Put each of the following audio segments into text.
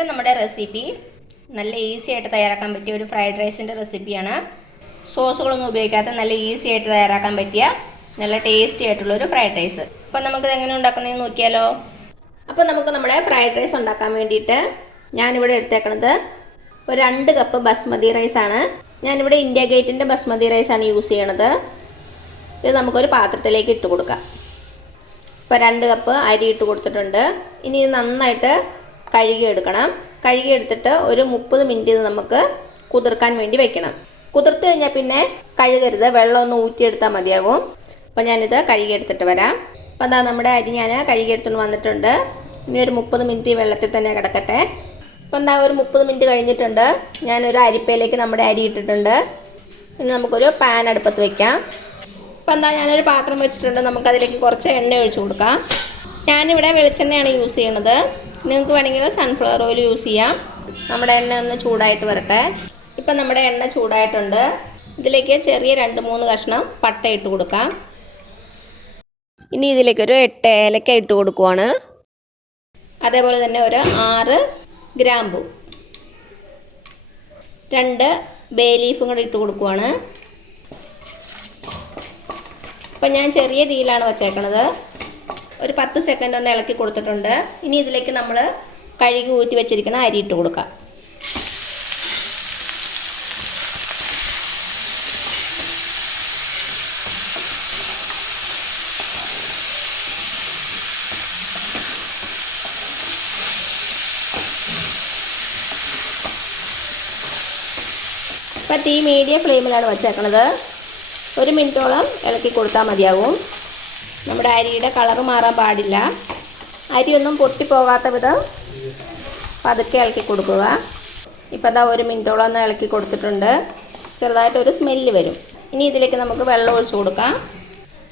ഇന്നത്തെ നമ്മുടെ റെസിപ്പി നല്ല ഈസി ആയിട്ട് തയ്യാറാക്കാൻ പറ്റിയ ഒരു ഫ്രൈഡ് റൈസിൻ്റെ റെസിപ്പിയാണ്. സോസുകളൊന്നും ഉപയോഗിക്കാത്ത നല്ല ഈസി ആയിട്ട് തയ്യാറാക്കാൻ പറ്റിയ നല്ല ടേസ്റ്റി ആയിട്ടുള്ളൊരു ഫ്രൈഡ് റൈസ്. അപ്പോൾ നമുക്കിത് എങ്ങനെ ഉണ്ടാക്കുന്നതെന്ന് നോക്കിയാലോ. അപ്പോൾ നമുക്ക് നമ്മുടെ ഫ്രൈഡ് റൈസ് ഉണ്ടാക്കാൻ വേണ്ടിയിട്ട് ഞാനിവിടെ എടുത്തേക്കുന്നത് ഒരു 2 കപ്പ് ബസ്മതി റൈസാണ്. ഞാനിവിടെ ഇന്ത്യ ഗേറ്റിൻ്റെ ബസ്മതി റൈസാണ് യൂസ് ചെയ്യണത്. ഇത് നമുക്കൊരു പാത്രത്തിലേക്ക് ഇട്ട് കൊടുക്കാം. ഇപ്പോൾ 2 കപ്പ് അരി ഇട്ട് കൊടുത്തിട്ടുണ്ട്. ഇനി ഇത് നന്നായിട്ട് കഴുകിയെടുക്കണം. കഴുകിയെടുത്തിട്ട് ഒരു 30 മിനിറ്റ് ഇത് നമുക്ക് കുതിർക്കാൻ വേണ്ടി വെക്കണം. കുതിർത്ത് കഴിഞ്ഞാൽ പിന്നെ കഴുകരുത്, വെള്ളം ഒന്ന് ഊറ്റിയെടുത്താൽ മതിയാകും. അപ്പോൾ ഞാനിത് കഴുകിയെടുത്തിട്ട് വരാം. അപ്പോൾ അതാ നമ്മുടെ അരി ഞാൻ കഴുകിയെടുത്തുകൊണ്ട് വന്നിട്ടുണ്ട്. ഇനി ഒരു 30 മിനിറ്റ് വെള്ളത്തിൽ തന്നെ കിടക്കട്ടെ. അപ്പോൾ എന്താ ഒരു 30 മിനിറ്റ് കഴിഞ്ഞിട്ടുണ്ട്. ഞാനൊരു അരിപ്പയിലേക്ക് നമ്മുടെ അരി ഇട്ടിട്ടുണ്ട്. ഇനി നമുക്കൊരു പാൻ അടുപ്പത്ത് വയ്ക്കാം. അപ്പോൾ എന്താ ഞാനൊരു പാത്രം വെച്ചിട്ടുണ്ട്. നമുക്കതിലേക്ക് കുറച്ച് എണ്ണ ഒഴിച്ച് കൊടുക്കാം. ഞാനിവിടെ വെളിച്ചെണ്ണയാണ് യൂസ് ചെയ്യണത്. നിങ്ങൾക്ക് വേണമെങ്കിൽ സൺഫ്ലവർ ഓയിൽ യൂസ് ചെയ്യാം. നമ്മുടെ എണ്ണ ഒന്ന് ചൂടായിട്ട് വരട്ടെ. ഇപ്പം നമ്മുടെ എണ്ണ ചൂടായിട്ടുണ്ട്. ഇതിലേക്ക് ചെറിയ 2-3 കഷ്ണം പട്ട ഇട്ട് കൊടുക്കാം. ഇനി ഇതിലേക്കൊരു 8 ഏലക്ക ഇട്ട് കൊടുക്കുവാണ്. അതേപോലെ തന്നെ ഒരു 6 ഗ്രാമ്പു, 2 ബേ ലീഫും കൂടി ഇട്ട് കൊടുക്കുവാണ്. അപ്പം ഞാൻ ചെറിയ തീയിലാണ് വച്ചേക്കണത്. ഒരു 10 സെക്കൻഡ് ഒന്ന് ഇളക്കി കൊടുത്തിട്ടുണ്ട്. ഇനി ഇതിലേക്ക് നമ്മൾ കഴുകി ഊറ്റി വെച്ചിരിക്കുന്ന അരി ഇട്ട് കൊടുക്കാം. ഇപ്പം തീ മീഡിയം ഫ്ലെയിമിലാണ് വച്ചേക്കണത്. 1 മിനിറ്റോളം ഇളക്കി കൊടുത്താൽ മതിയാകും. നമ്മുടെ അരിയുടെ കളറ് മാറാൻ പാടില്ല. അരിയൊന്നും പൊട്ടിപ്പോകാത്ത വിധം പതുക്കെ ഇളക്കി കൊടുക്കുക. ഇപ്പോൾ അതാ 1 മിനിറ്റോളം ഒന്ന് ഇളക്കി കൊടുത്തിട്ടുണ്ട്. ചെറുതായിട്ടൊരു സ്മെല്ല് വരും. ഇനി ഇതിലേക്ക് നമുക്ക് വെള്ളം ഒഴിച്ച് കൊടുക്കാം.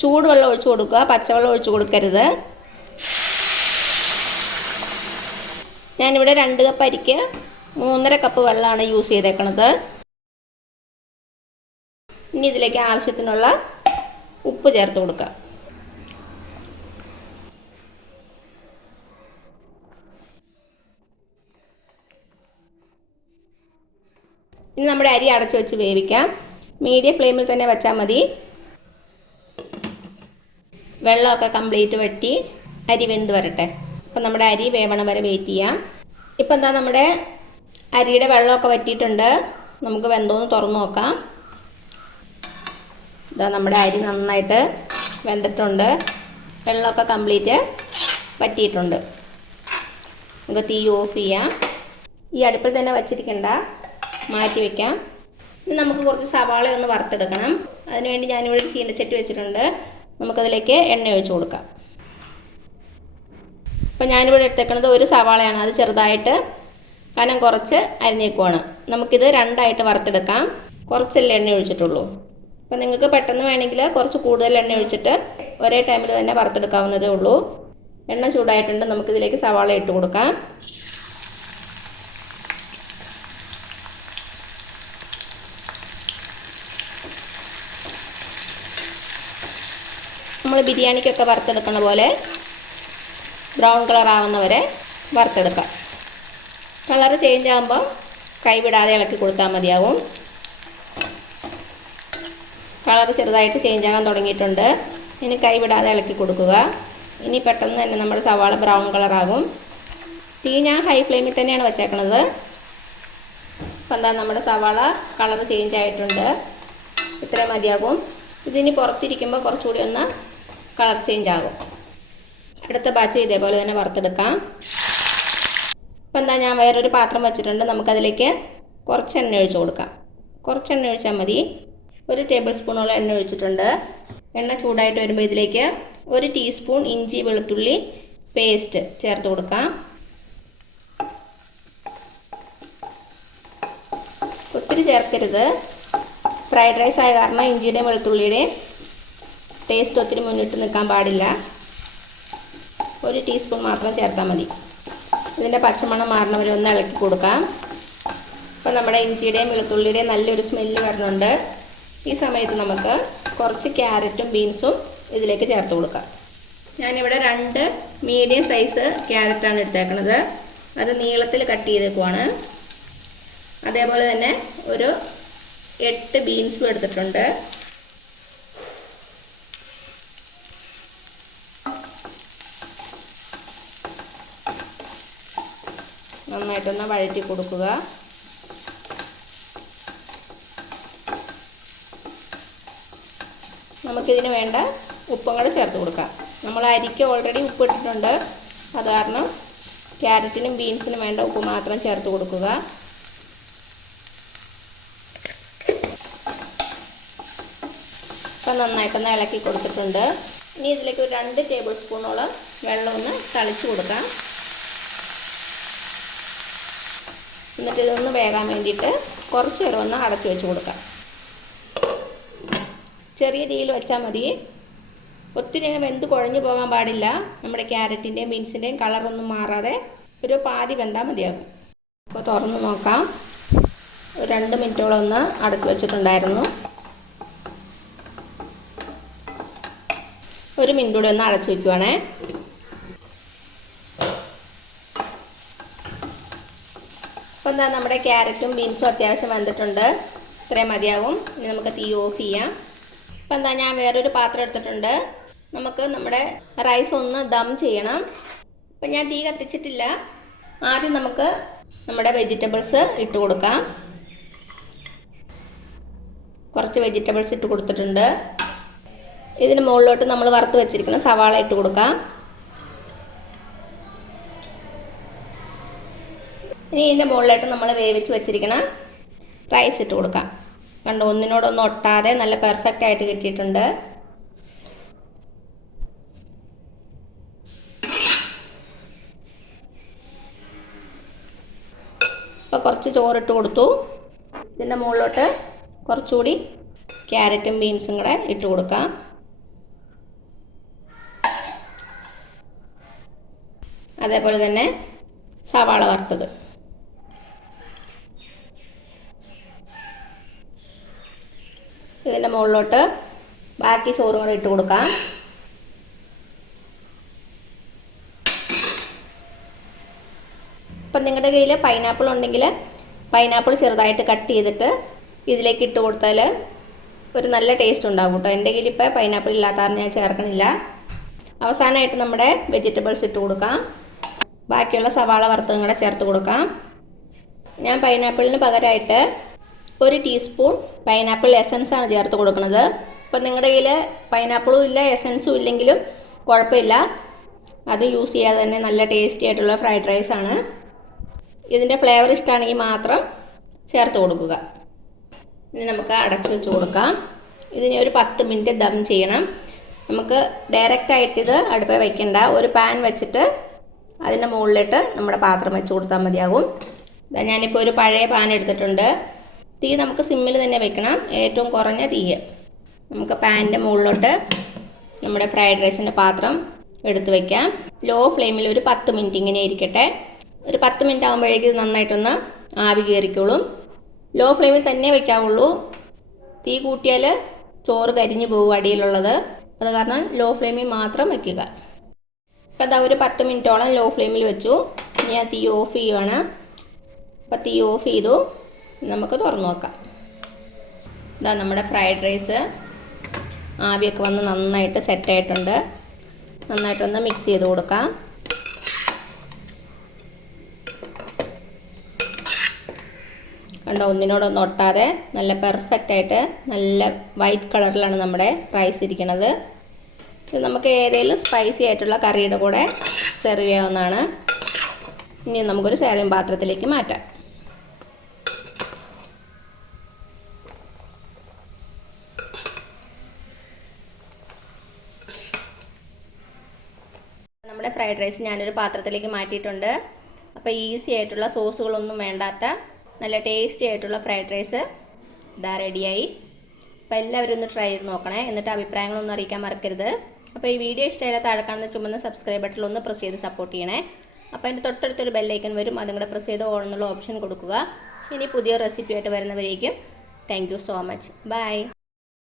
ചൂടുവെള്ളം ഒഴിച്ച് കൊടുക്കുക, പച്ചവെള്ളം ഒഴിച്ച് കൊടുക്കരുത്. ഞാനിവിടെ 2 കപ്പ് അരിക്ക് 3.5 കപ്പ് വെള്ളമാണ് യൂസ് ചെയ്തേക്കണത്. ഇനി ഇതിലേക്ക് ആവശ്യത്തിനുള്ള ഉപ്പ് ചേർത്ത് കൊടുക്കുക. ഇനി നമ്മുടെ അരി അടച്ചു വെച്ച് വേവിക്കാം. മീഡിയം ഫ്ലെയിമിൽ തന്നെ വെച്ചാൽ മതി. വെള്ളമൊക്കെ കംപ്ലീറ്റ് വറ്റി അരി വെന്ത് വരട്ടെ. അപ്പം നമ്മുടെ അരി വേവണം വരെ വെയിറ്റ് ചെയ്യാം. ഇപ്പം എന്താ നമ്മുടെ അരിയുടെ വെള്ളമൊക്കെ വറ്റിയിട്ടുണ്ട്. നമുക്ക് വെന്തോന്ന് തുറന്ന് നോക്കാം. ഇതാ നമ്മുടെ അരി നന്നായിട്ട് വെന്തിട്ടുണ്ട്. വെള്ളമൊക്കെ കംപ്ലീറ്റ് വറ്റിയിട്ടുണ്ട്. നമുക്ക് തീ ഓഫ് ചെയ്യാം. ഈ അടുപ്പിൽ തന്നെ വച്ചിരിക്കണ്ട, മാറ്റി വയ്ക്കാം. ഇനി നമുക്ക് കുറച്ച് സവാള ഒന്ന് വറുത്തെടുക്കണം. അതിനുവേണ്ടി ഞാനിവിടെ ഒരു ചീനച്ചട്ടി വെച്ചിട്ടുണ്ട്. നമുക്കതിലേക്ക് എണ്ണ ഒഴിച്ച് കൊടുക്കാം. അപ്പോൾ ഞാനിവിടെ എടുത്തേക്കുന്നത് ഒരു സവാളയാണ്. അത് ചെറുതായിട്ട് കനം കുറച്ച് അരിഞ്ഞേക്കുവാണ്. നമുക്കിത് 2ആയിട്ട് വറുത്തെടുക്കാം. കുറച്ചല്ലേ എണ്ണ ഒഴിച്ചിട്ടുള്ളൂ. അപ്പോൾ നിങ്ങൾക്ക് പെട്ടെന്ന് വേണമെങ്കിൽ കുറച്ച് കൂടുതൽ എണ്ണ ഒഴിച്ചിട്ട് ഒരേ ടൈമിൽ തന്നെ വറുത്തെടുക്കാവുന്നതേ ഉള്ളൂ. എണ്ണ ചൂടായിട്ടുണ്ട്. നമുക്കിതിലേക്ക് സവാള ഇട്ട് കൊടുക്കാം. നമ്മൾ ബിരിയാണിക്കൊക്കെ വറുത്തെടുക്കുന്ന പോലെ ബ്രൗൺ കളർ ആവുന്നവരെ വറുത്തെടുക്കാം. കളർ ചേഞ്ച് ആകുമ്പോൾ കൈവിടാതെ ഇളക്കി കൊടുത്താൽ മതിയാകും. കളർ ചെറുതായിട്ട് ചേഞ്ച് ആകാൻ തുടങ്ങിയിട്ടുണ്ട്. ഇനി കൈവിടാതെ ഇളക്കി കൊടുക്കുക. ഇനി പെട്ടെന്ന് തന്നെ നമ്മുടെ സവാള ബ്രൗൺ കളറാകും. തീ ഞാൻ ഹൈ ഫ്ലെയിമിൽ തന്നെയാണ് വെച്ചേക്കണത്. അപ്പം എന്താ നമ്മുടെ സവാള കളർ ചേഞ്ച് ആയിട്ടുണ്ട്. ഇത്രയും മതിയാകും. ഇതിനി പുറത്തിരിക്കുമ്പോൾ കുറച്ചുകൂടി ഒന്ന് കളർ ചേഞ്ച് ആകും. അടുത്ത ബാച്ച് ഇതേപോലെ തന്നെ വറുത്തെടുക്കാം. അപ്പം എന്താ ഞാൻ വേറൊരു പാത്രം വെച്ചിട്ടുണ്ട്. നമുക്കതിലേക്ക് കുറച്ച് എണ്ണ ഒഴിച്ച് കൊടുക്കാം. കുറച്ച് എണ്ണ ഒഴിച്ചാൽ മതി. 1 ടേബിൾ സ്പൂണോളം എണ്ണ ഒഴിച്ചിട്ടുണ്ട്. എണ്ണ ചൂടായിട്ട് വരുമ്പോൾ ഇതിലേക്ക് 1 ടീസ്പൂൺ ഇഞ്ചി വെളുത്തുള്ളി പേസ്റ്റ് ചേർത്ത് കൊടുക്കാം. ഒത്തിരി ചേർക്കരുത്. ഫ്രൈഡ് റൈസ് ആയ കാരണം ഇഞ്ചിയുടെയും വെളുത്തുള്ളിയുടെയും ടേസ്റ്റ് ഒത്തിരി മുന്നിട്ട് നിൽക്കാൻ പാടില്ല. 1 ടീസ്പൂൺ മാത്രം ചേർത്താൽ മതി. ഇതിൻ്റെ പച്ചമണം മാറണവരെ ഒന്ന് ഇളക്കി കൊടുക്കാം. അപ്പോൾ നമ്മുടെ ഇഞ്ചിയുടെയും വെളുത്തുള്ളിയുടെയും നല്ലൊരു സ്മെല്ല് വരുന്നുണ്ട്. ഈ സമയത്ത് നമുക്ക് കുറച്ച് ക്യാരറ്റും ബീൻസും ഇതിലേക്ക് ചേർത്ത് കൊടുക്കാം. ഞാനിവിടെ 2 മീഡിയം സൈസ് ക്യാരറ്റാണ് എടുത്തേക്കുന്നത്. അത് നീളത്തിൽ കട്ട് ചെയ്തേക്കുവാണ്. അതേപോലെ തന്നെ ഒരു 8 ബീൻസും എടുത്തിട്ടുണ്ട്. നന്നായിട്ടൊന്ന് വഴറ്റി കൊടുക്കുക. നമുക്കിതിന് വേണ്ട ഉപ്പും കൂടെ ചേർത്ത് കൊടുക്കാം. നമ്മൾ അരിക്ക് ഓൾറെഡി ഉപ്പ് ഇട്ടിട്ടുണ്ട്. അത് കാരണം ക്യാരറ്റിനും ബീൻസിനും വേണ്ട ഉപ്പ് മാത്രം ചേർത്ത് കൊടുക്കുക. ഇപ്പം നന്നായിട്ടൊന്ന് ഇളക്കി കൊടുത്തിട്ടുണ്ട്. ഇനി ഇതിലേക്ക് ഒരു 2 ടേബിൾ സ്പൂണോളം വെള്ളം ഒന്ന് തളിച്ച് കൊടുക്കാം. എന്നിട്ട് ഇതൊന്ന് വേകാൻ വേണ്ടിയിട്ട് കുറച്ച് നേരം ഒന്ന് അടച്ച് വെച്ച് കൊടുക്കാം. ചെറിയ തീയിൽ വെച്ചാൽ മതി. ഒത്തിരി അങ്ങ് വെന്ത് കുഴഞ്ഞു പോകാൻ പാടില്ല. നമ്മുടെ ക്യാരറ്റിൻ്റെയും ബീൻസിൻ്റെയും കളറൊന്നും മാറാതെ ഒരു പാതി വെന്താൽ മതിയാകും. അപ്പോൾ തുറന്ന് നോക്കാം. ഒരു 2 മിനിറ്റോളം ഒന്ന് അടച്ച് വെച്ചിട്ടുണ്ടായിരുന്നു. 1 മിനിറ്റ് കൂടെ ഒന്ന് അടച്ച് വയ്ക്കുവാണേ. അപ്പോൾ എന്താ, നമ്മുടെ ക്യാരറ്റും ബീൻസും അത്യാവശ്യം വെന്തിട്ടുണ്ട്. ഇത്രയും മതിയാവും. ഇനി നമുക്ക് തീ ഓഫ് ചെയ്യാം. അപ്പോൾ എന്താ, ഞാൻ വേറൊരു പാത്രം എടുത്തിട്ടുണ്ട്. നമുക്ക് നമ്മുടെ റൈസ് ഒന്ന് ദം ചെയ്യണം. അപ്പം ഞാൻ തീ കത്തിച്ചിട്ടില്ല. ആദ്യം നമുക്ക് നമ്മുടെ വെജിറ്റബിൾസ് ഇട്ട് കൊടുക്കാം. കുറച്ച് വെജിറ്റബിൾസ് ഇട്ട് കൊടുത്തിട്ടുണ്ട്. ഇതിന് മുകളിലോട്ട് നമ്മൾ വറുത്ത് വെച്ചിരിക്കുന്ന സവാള ഇട്ട് കൊടുക്കാം. ഇനി ഇതിൻ്റെ മുകളിലായിട്ട് നമ്മൾ വേവിച്ച് വെച്ചിരിക്കുന്ന റൈസ് ഇട്ട് കൊടുക്കാം. കണ്ടോ, ഒന്നിനോടൊന്നും ഒട്ടാതെ നല്ല പെർഫെക്റ്റ് ആയിട്ട് കിട്ടിയിട്ടുണ്ട്. ഇപ്പോൾ കുറച്ച് ചോറിട്ട് കൊടുത്തു. ഇതിൻ്റെ മുകളിലോട്ട് കുറച്ചുകൂടി ക്യാരറ്റും ബീൻസും കൂടെ ഇട്ട് കൊടുക്കാം. അതേപോലെ തന്നെ സവാള വറുത്തത്. ഇതിൻ്റെ മുകളിലോട്ട് ബാക്കി ചോറും കൂടെ ഇട്ട് കൊടുക്കാം. ഇപ്പം നിങ്ങളുടെ കയ്യിൽ പൈനാപ്പിൾ ഉണ്ടെങ്കിൽ പൈനാപ്പിൾ ചെറുതായിട്ട് കട്ട് ചെയ്തിട്ട് ഇതിലേക്ക് ഇട്ട് കൊടുത്താൽ ഒരു നല്ല ടേസ്റ്റ് ഉണ്ടാകും കേട്ടോ. എൻ്റെ കയ്യിൽ ഇപ്പോൾ പൈനാപ്പിൾ ഇല്ലാത്ത കാരണം ഞാൻ ചേർക്കണില്ല. അവസാനമായിട്ട് നമ്മുടെ വെജിറ്റബിൾസ് ഇട്ട് കൊടുക്കാം. ബാക്കിയുള്ള സവാള വറുത്തതും കൂടെ ചേർത്ത് കൊടുക്കാം. ഞാൻ പൈനാപ്പിളിന് പകരമായിട്ട് 1 ടീസ്പൂൺ പൈനാപ്പിൾ എസൻസ് ആണ് ചേർത്ത് കൊടുക്കുന്നത്. ഇപ്പം നിങ്ങളുടെ കയ്യിൽ പൈനാപ്പിളും ഇല്ല എസൻസും ഇല്ലെങ്കിലും കുഴപ്പമില്ല. അത് യൂസ് ചെയ്യാതെ തന്നെ നല്ല ടേസ്റ്റി ആയിട്ടുള്ള ഫ്രൈഡ് റൈസ് ആണ്. ഇതിൻ്റെ ഫ്ലേവർ ഇഷ്ടമാണെങ്കിൽ മാത്രം ചേർത്ത് കൊടുക്കുക. ഇനി നമുക്ക് അടച്ച് വെച്ച് കൊടുക്കാം. ഇതിന് ഒരു 10 മിനിറ്റ് ദം ചെയ്യണം. നമുക്ക് ഡയറക്റ്റായിട്ട് ഇത് അടുപ്പിൽ വയ്ക്കണ്ട. ഒരു പാൻ വെച്ചിട്ട് അതിൻ്റെ മുകളിലിട്ട് നമ്മുടെ പാത്രം വെച്ച് കൊടുത്താൽ മതിയാകും. ഞാനിപ്പോൾ ഒരു പഴയ പാൻ എടുത്തിട്ടുണ്ട്. തീ നമുക്ക് സിമ്മിൽ തന്നെ വെക്കണം, ഏറ്റവും കുറഞ്ഞ തീ. നമുക്ക് പാനിൻ്റെ മുകളിലോട്ട് നമ്മുടെ ഫ്രൈഡ് റൈസിൻ്റെ പാത്രം എടുത്ത് വയ്ക്കാം. ലോ ഫ്ലെയിമിൽ ഒരു 10 മിനിറ്റ് ഇങ്ങനെ ഇരിക്കട്ടെ. ഒരു 10 മിനിറ്റ് ആകുമ്പോഴേക്കും ഇത് നന്നായിട്ടൊന്ന് ആവി കയറിക്കോളും. ലോ ഫ്ലെയിമിൽ തന്നെ വയ്ക്കാവുള്ളൂ. തീ കൂട്ടിയാൽ ചോറ് കരിഞ്ഞു പോകും അടിയിലുള്ളത്. അത് കാരണം ലോ ഫ്ലെയിമിൽ മാത്രം വയ്ക്കുക. അപ്പോൾ അതാ ഒരു 10 മിനിറ്റോളം ലോ ഫ്ലെയിമിൽ വെച്ചു. ഞാൻ തീ ഓഫ് ചെയ്യുവാണ്. അപ്പോൾ തീ ഓഫ് ചെയ്തു. നമുക്ക് തുറന്നു നോക്കാം. ഇതാ നമ്മുടെ ഫ്രൈഡ് റൈസ് ആവിയൊക്കെ വന്ന് നന്നായിട്ട് സെറ്റായിട്ടുണ്ട്. നന്നായിട്ടൊന്ന് മിക്സ് ചെയ്ത് കൊടുക്കാം. കണ്ടോ, ഒന്നിനോടൊന്നും ഒട്ടാതെ നല്ല പെർഫെക്റ്റായിട്ട് നല്ല വൈറ്റ് കളറിലാണ് നമ്മുടെ റൈസ് ഇരിക്കുന്നത്. ഇത് നമുക്ക് ഏതെങ്കിലും സ്പൈസി ആയിട്ടുള്ള കറിയുടെ കൂടെ സെർവ് ചെയ്യാവുന്നതാണ്. ഇനി നമുക്കൊരു സെർവിങ് പാത്രത്തിലേക്ക് മാറ്റാം. നമ്മുടെ ഫ്രൈഡ് റൈസ് ഞാനൊരു പാത്രത്തിലേക്ക് മാറ്റിയിട്ടുണ്ട്. അപ്പോൾ ഈസി ആയിട്ടുള്ള സോസുകളൊന്നും വേണ്ടാത്ത നല്ല ടേസ്റ്റി ആയിട്ടുള്ള ഫ്രൈഡ് റൈസ് ഇതാ റെഡിയായി. അപ്പോൾ എല്ലാവരും ഒന്ന് ട്രൈ ചെയ്ത് നോക്കണേ. എന്നിട്ട് അഭിപ്രായങ്ങളൊന്നും അറിയിക്കാൻ മറക്കരുത്. അപ്പോൾ ഈ വീഡിയോ ഇഷ്ടമായാൽ താഴെ കാണുന്ന ചുമന്ന സബ്സ്ക്രൈബ് ബട്ടണിൽ ഒന്ന് പ്രസ് ചെയ്ത് സപ്പോർട്ട് ചെയ്യണേ. അപ്പോൾ അതിൻ്റെ തൊട്ടടുത്തൊരു ബെല്ലൈക്കൺ വരും. അതും കൂടെ പ്രസ് ചെയ്ത് ഓൺ എന്നുള്ള ഓപ്ഷൻ കൊടുക്കുക. ഇനി പുതിയ റെസിപ്പി ആയിട്ട് വരുന്നവരേക്കും thank you so much. By.